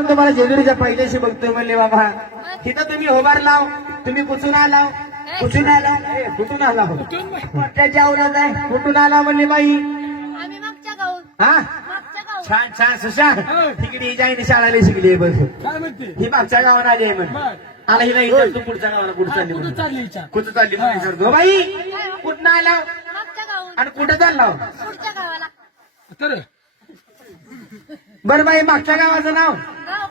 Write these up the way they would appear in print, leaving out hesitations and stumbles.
तुम्हाला जेजुरीच्या पहिल्याशी बघतोय म्हणले बाबा तिथं तुम्ही होबार लाव तुम्ही कुठून आला कुठून आला कुठून आला त्याच्या आवरात आहे कुठून आला म्हणले बाई आम्ही मागच्या गावात हा मागच्या गावात छान छान सुशा तिकडे जाईन शाळेला शिकली बस काय म्हणते ही मागच्या गावात आली आहे म्हण आला हिला विचार तू पुढच्या गावाला कुठं चालली कुठं म्हणून. चालली विचार कुठं चालली म्हणून विचारतो बाई कुठं आला मागच्या गावात आणि कुठं चालला पुढच्या गावाला तर बरं बाई मागच्या गावाचं नाव गाव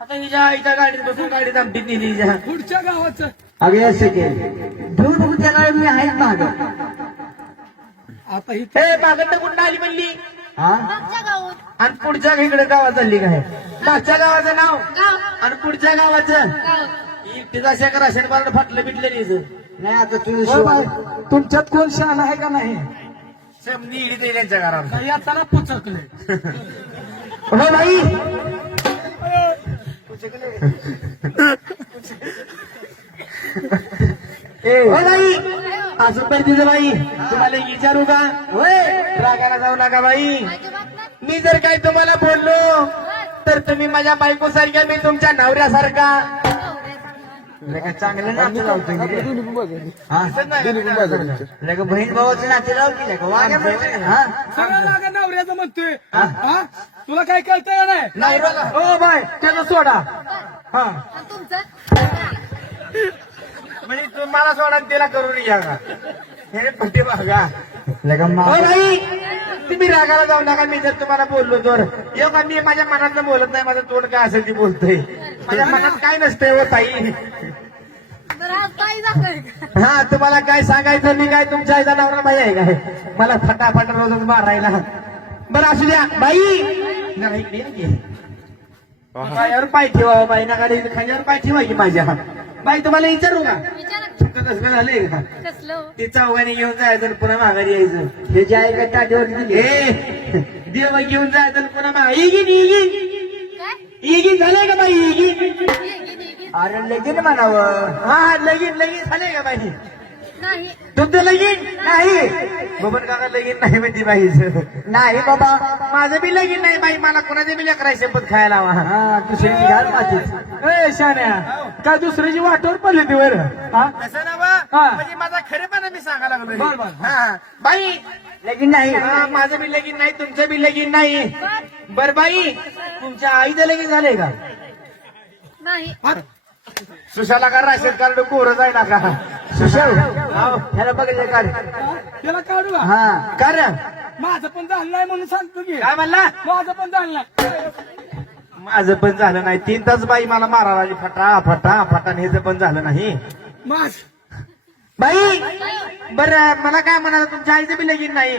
आता हिच्या गाडीत बसून गाडीत आमटीत नेली हिच्या पुढच्या गावाचं अगे असं केलं ध्रुव तुमच्या गाडीत मी आहेच माग आता ही हे मागत कुठं आली म्हणली हा मागच्या गावात आणि पुढच्या इकडे गावात चालली काय मागच्या गावाचं नाव गाव आणि पुढच्या गावाचं गाव तिचा शेकर राशन कार्ड फाटलं बिटलं नाही आता तुझं तुमच्यात कोण शहाणा आहे का नाही समनी त्यांच्या घरावर काही आता पुचकले हो बाई हो बाई असं तर तिचं बाई तुम्हाला विचारू का होय रागाला जाऊ नका बाई अजिबात नाही मी जर काय तुम्हाला बोललो तर तुम्ही माझ्या बायको सारख्या मी तुमच्या नवऱ्यासारखा चांगलं नाते लावतो बहीण भावाचं नाते लावते सगळं लागा नवऱ्याचं म्हणतोय हा तुला काय कळतंय नाही हो बाय त्यानं सोडा हा आणि तुमचं म्हणजे तुम्हाला सोडा तिला करून घ्या का हे पट्टी बघा बाई तुम्ही रागाला जाऊ नका मी जर तुम्हाला बोललो तर येऊ का मी माझ्या मनातलं बोलत नाही माझं तोंड काय असेल ती बोलतोय माझ्या मनात काय नसतंय हो ताई बरं आज काही दाखव हा तुम्हाला काय सांगायचं मी काय तुमच्या आईचा नवरा बाई आहे काय मला फटाफट रोजच मारायला बरं असू द्या बाई नाही, नाही. पायावर पाय ठेवा बाई ना गाडी खांद्यावर पाय ठेवा की माझ्या बाई तुम्हाला विचारू का विचारा तुमचं तसं झालंय का कसलं ते चौघाने घेऊन जायचं आणि पुन्हा माघारी यायचं हे जे आहे का टाटीवर हे देव घेऊन जायचं आणि पुन्हा इगिन इगिन काय इगिन झालंय का बाई इगिन ये अरे लगीन म्हणावं हा लगीन लगीन झालंय का बाई नाही तुमचं लगीन नाही बबन काका लगीन नाही म्हणते बाईच नाही बाबा माझं बी लगीन नाही बाई मला कोणाचं बी लेकराय शपथ खायला हवा दुसरी घाल माझी शान्या काय दुसऱ्याची वाटावर पडली ती वर असं ना हा. म्हणजे माझा खरेपणा मी सांगायला बर, लागलो बर. हा बाई लगीन नाही माझं बी लगीन नाही तुमचं बी लगीन नाही बर बाई तुमच्या आईचं लगीन झालंय का नाही सुशाला का राशन कार्ड कोरं जायला का सुशाल ह्याला बघायचं कार्ड त्याला काढू का? हा कर माझं पण झालं नाही म्हणून सांगतो की काय म्हणला माझं पण झालं नाही माझं पण झालं नाही 3 तास बाई मला मारायला फटा फटा फटा ह्याचं पण झालं नाही माझ बाई बर मला काय म्हणाला तुमच्या आईचं बी लगीन नाही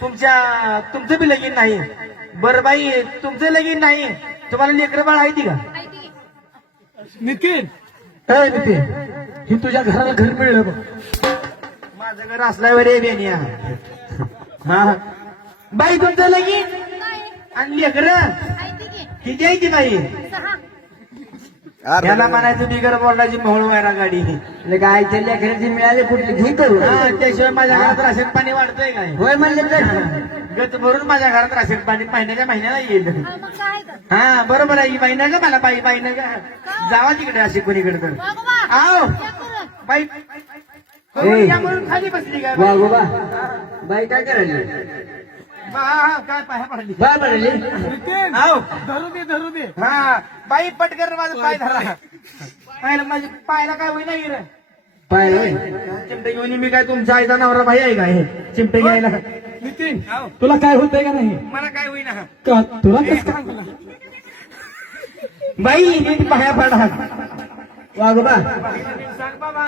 तुमचं बी लगीन नाही बर बाई तुमचं लगीन नाही तुम्हाला लेकरं बाळ आहे ती का माहिती की नितीन ए, नितीन, ही तुझ्या घराला घर मिळलं बघ माझं घर असल्यावर ये बेनिया हा बाई तुमचं लगीन नाही आणि लेकर माहिती की किती आहे ती बाई 6 याला म्हणायचं बिगर बोर्डाची मोहळ वायरा गाडी आईच्या लेकराची मिळाली कुठली घे करू त्याशिवाय माझ्या घरात राशन पाणी वाढतंय काय होय म्हणलं गत भरून माझ्या घरात राशन पाणी महिन्याच्या महिन्याला येईल मग काय तर हा बरोबर आहे बाई ना ग मला बाई ना ग जावा तिकडे अशी कोणीकडे कर वागोबा आव या करून बाई करून या म्हणून खाली बसली काय बाई काय करायली काय पाया पडली बाय पडली नितीन आव धरू दे हा बाई पटकर माझं पाय धरा पायला माझ्या पायला काय होई नाही रे पायला चिमटे घेऊन मी काय तुमच्या आईचा नवरा भाई आहे काय चिमटे घ्यायला नितीन तुला काय होतंय का नाही मला काय होईना का तुला कसं काय होणार? बाई नीट पाया पडा वागोबा सांग बाबा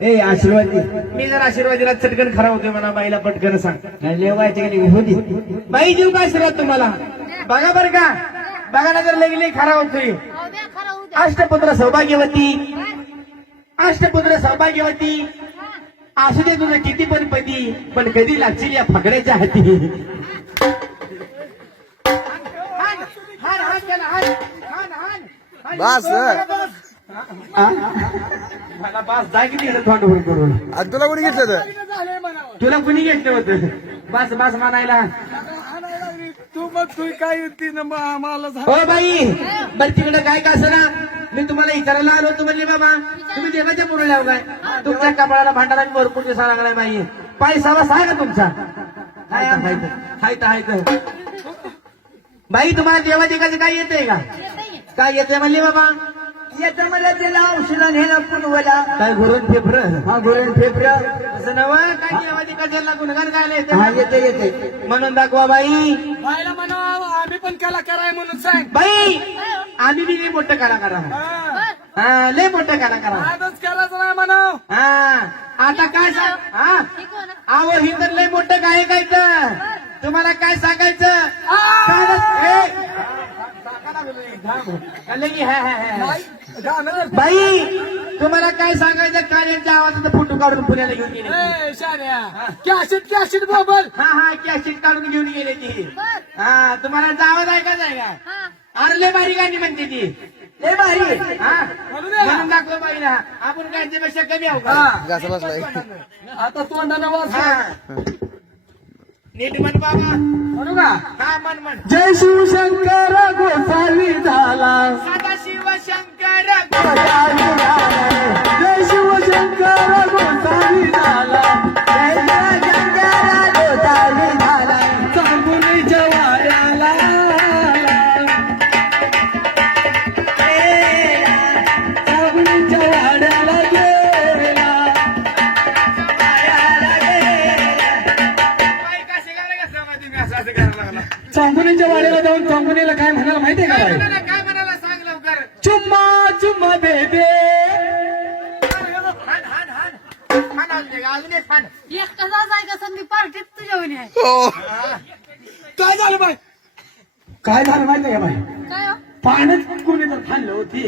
ए आशीर्वादी मी जर आशीर्वादीला चटकन खरा होतोय मला बाईला पटकन सांग लेवायचे होती बाई देऊ का आशीर्वाद तुम्हाला बघा बरं का बघा ना जर लगेले खरा होतोय अहो द्या खरं होऊ द्या अष्टपुत्र सौभाग्यवती अष्टपुत्र सौभाग्यवती असू दे तुझं किती पण पती पण कधी लागशील या फकड्याच्या हाती बास मला बास जा किती तोंडवर करून आणि तुला कोणी घेतलं तर झालंय म्हणावं तुला कुणी घेतलं होतं बास बास म्हणायला हाणायला लागली. तू मग तू काय ती मला हो बाई बरं तिकडे काय का असं ना मी तुम्हाला विचारायला आलो होतो म्हणले बाबा तुम्ही देवाच्या मुरल्या काय तुमच्या कपाळाला भांडारा भरपूर दिसा लागलाय बाई पैसावा सांगा तुमचा हाय तर बाई तुम्हाला देवाची काय येते का येते काय येते म्हणले बाबा येतं मला त्याला औषधा नेलं पुनवला काय घोरून फेफर हा गोळ्यान फेफर असं नव काय देवाची कशाला गुणगान गायला हा येते येते म्हणून दाखवा बाई बायला म्हणा आम्ही पण कलाकार आहे म्हणून सांग बाई आम्ही बी लय मोठं कलाकार आहोत हा. हा लय मोठं कलाकार आहोत आजच करायचं नाही म्हणा हा आता काय सांग हा हे कोण आव ही तर लय मोठं गायक आहे तर तुम्हाला काय सांगायचं काय बाई तुम्हाला काय सांगायचं कार्यांच्या आवाजाचा फोटो काढून पुण्याला घेऊन गेले ए, शान्या कॅशिट बोबल हा कॅसेट काढून घेऊन गेले ती बर हा तुम्हाला जावं ऐकायचं आहे का हा अरे लय भारी गाणी म्हणते ती लय भारी हा म्हणून ये. म्हणून दाखव बाईला आपण गायच्यापेक्षा कमी आहो का हा. आता तोंडानं वाच हा नीट म्हण बाबा म्हणू का हा म्हण जय शिवशंकर गोसावी झाला सदाशिव शंकर जय शिवशंकर गोसावी झाला चांगुलीच्या वाड्याला चांगुलीच्या वाड्याला गेला बाई कसे गाणं कसं माहिती मी असं करायला लागला चांगुलीच्या वाड्याला जाऊन चांगुलीला काय म्हणाला माहितीये का काय बाई? म्हणाला काय म्हणाला सांग लवकर चुम्मा दे दे हाण हाण हाण हाण अजून एक हाण एकटा जाय कसं मी पार्टीत तुझ्या आहे काय झालं बाई काय झालं माहितीये का बाई काय हो? पाण्यात कोणी तर खाल्लं होती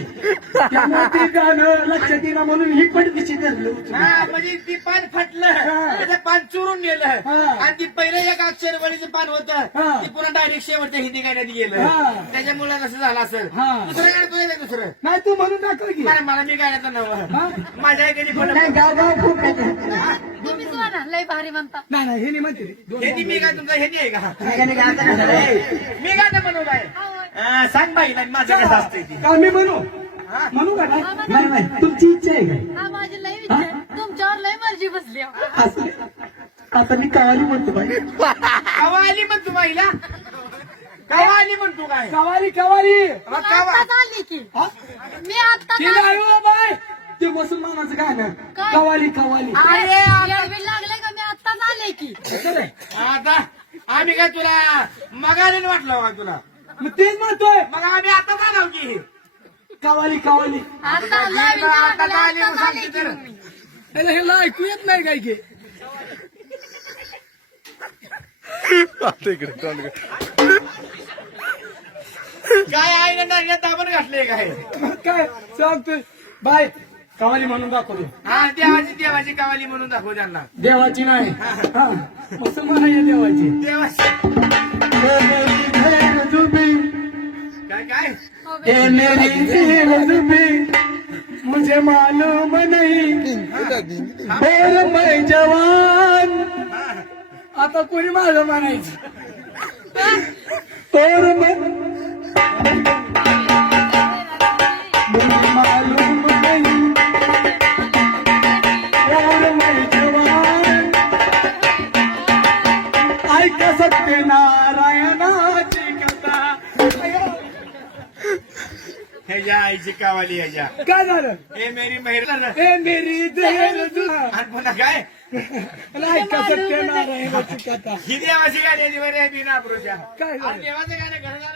त्यामुळे ते गाणं लक्षात येणार म्हणून ही पण तिची धरलं होतं. हा म्हणजे ती पान फाटलं त्याचं पान चुरून नेलं हा. आणि ती पहिलं एक अक्षरवळीचं पान होतं हा. ती पुन्हा डायरेक्ट शेवटच्या हिंदी गाण्यात हा. गेलं त्याच्यामुळे कसं झालं असेल हा. दुसरं गाणं तुझं आहे दुसरं नाही तू म्हणून दाखव की मला मला मी गाण्याचं नाव हा? माझ्या कधी पण तुम्हीच म्हणा लय भारी म्हणता नाही नाही हे नाही म्हणते रे. दोन हे मी काय तुमचं हे आहे का गाणं मी गाणं बनवलं आहे हा, सांग बाई नाही माझं कसं असतंय ती का मी म्हणू म्हणू का नाही? नाही नाही तुमची इच्छा आहे काय हा माझी लय इच्छा आहे. तुमच्यावर लय मर्जी बसली हो. असं आता मी कवाली म्हणतो बाई कवा आली म्हण तू बाईला कवा आली म्हण तू काय कवाली कवाली मग मी कवा आत्ताच आली की हा? मी आत्ता ते नाही हो बाई ते मुसलमानाचं गाणं काय? कवाली कवाली लागले का मी आत्ताच आले की खरं आहे. आता आम्ही काय तुला मगाने वाटलं का तुला मग तेच म्हणतोय मग आम्ही आता जाणार की कवाली कवाली आता आली आता आली आत्ताच आले की तर. मी. त्याला हे ऐकू येत नाही काय की काय आहे ना दाबण घातले काय काय सांगतोय बाय कवाली म्हणून दाखवतो हा देवाची कवाली म्हणून दाखव त्यांना देवाची नाही हा, मुसलमान आहे देवाची देवाची काय काय हो बे. ए मेरी दिल मुझे मालूम नहीं और मैं जवान आता कोणी माझं म्हणायचं और मैं मुझे मालूम नहीं और मैं जवान ऐक सत्यनारायणाची कथा ह्याच्या आईची कवाली ह्याच्या काय झालं हे मेरी महिला ए मेरी देर आणि पुन्हा काय ऐका सत्यनारायणाची कथा ही देवाची गाणी आहे, ती बरी आहे, बिना अप्रोच्या काय झालं? आणि देवाचं गाणं घरात